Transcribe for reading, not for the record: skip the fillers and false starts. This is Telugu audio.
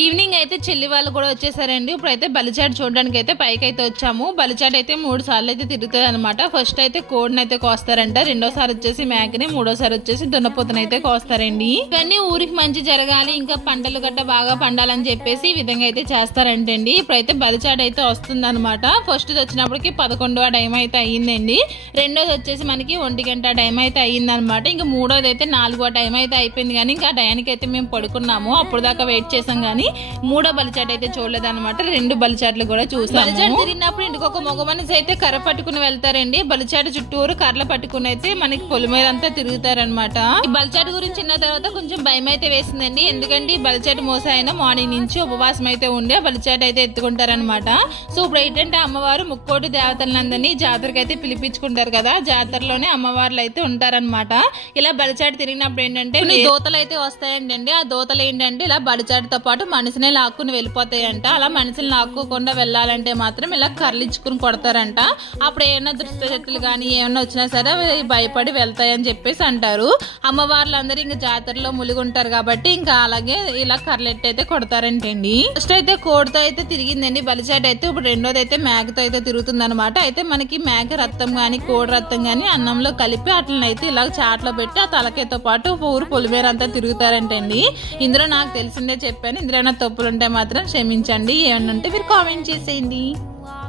ఈవినింగ్ అయితే చెల్లి వాళ్ళు కూడా వచ్చేసారండి. ఇప్పుడైతే బలిచాటు చూడడానికి అయితే పైకి అయితే వచ్చాము. బలిచాటు అయితే 3 సార్లు అయితే తిరుగుతుంది అనమాట. ఫస్ట్ అయితే కోడిని అయితే కోస్తారంట, రెండోసారి వచ్చేసి మేకని, మూడోసారి వచ్చేసి దున్నపోతను అయితే కోస్తారండి. ఇవన్నీ ఊరికి మంచి జరగాలి, ఇంకా పంటలు గట్ట బాగా పండాలని చెప్పేసి ఈ విధంగా అయితే చేస్తారంటండి. ఇప్పుడైతే బలిచాటు అయితే వస్తుంది అనమాట. ఫస్ట్ వచ్చినప్పటికి 11 టైం అయితే అయ్యిందండి. రెండోది వచ్చేసి మనకి 1 గంట టైం అయితే అయ్యిందనమాట. ఇంకా మూడోది అయితే 4 టైం అయితే అయిపోయింది. కానీ ఇంకా టైంకి అయితే మేము పడుకున్నాము. అప్పుడు దాకా వెయిట్ చేసాం కానీ మూడో బలిచాటు అయితే చూడలేదు అనమాట. 2 బలిచాట్లు కూడా చూసాము. బలిచాటు తిరిగినప్పుడు ఇంటికి ఒక మగ మనిషి అయితే కర్ర పట్టుకుని వెళ్తారండి. బలిచాటు చుట్టూరు కర్రలు పట్టుకుని అయితే మనకి పొలిమేర అంతా తిరుగుతారనమాట. ఈ బలిచాటు గురించి చిన్న తర్వాత కొంచెం భయం అయితే వేసిందండి. ఎందుకంటే ఈ బలిచాటు మోసాయన మార్నింగ్ నుంచి ఉపవాసం అయితే ఉండే బలిచాటు అయితే ఎత్తుకుంటారనమాట. సో ఇప్పుడు ఏంటంటే అమ్మవారు ముక్కోటి దేవతలందరినీ జాతరకి అయితే పిలిపించుకుంటారు కదా, జాతరలోనే అమ్మవార్లు అయితే ఉంటారనమాట. ఇలా బలిచాటు తిరిగినప్పుడు ఏంటంటే దోతలు అయితే వస్తాయండి. ఆ దోతలు ఏంటంటే ఇలా బలిచాటుతో పాటు మనిషినే లాక్కుని వెళ్ళిపోతాయంట. అలా మనిషిని లాక్కోకుండా వెళ్ళాలంటే మాత్రం ఇలా కర్లించుకుని కొడతారంట. అప్పుడు ఏమన్నా దుష్టశక్తులు కానీ ఏమన్నా వచ్చినా సరే భయపడి వెళ్తాయని చెప్పేసి అంటారు. అమ్మవార్లందరూ ఇంకా జాతరలో ములిగుంటారు కాబట్టి ఇంకా అలాగే ఇలా కర్లెట్ అయితే కొడతారంటండి. ఫస్ట్ అయితే కోడితో అయితే తిరిగిందండి బలిచాటు అయితే. ఇప్పుడు రెండోది అయితే మేకతో అయితే తిరుగుతుంది అనమాట. అయితే మనకి మేక రక్తం కానీ కోడి రక్తం కానీ అన్నంలో కలిపి అట్లని అయితే ఇలా చాట్లో పెట్టి ఆ తలకాయతో పాటు ఊరు పొలిమేర అంతా తిరుగుతారంటండి. ఇందులో నాకు తెలిసిందే చెప్పాను. ఇందులో తప్పులుంటే మాత్రం క్షమించండి. ఏమన్నా ఉంటే మీరు కామెంట్ చేసేయండి.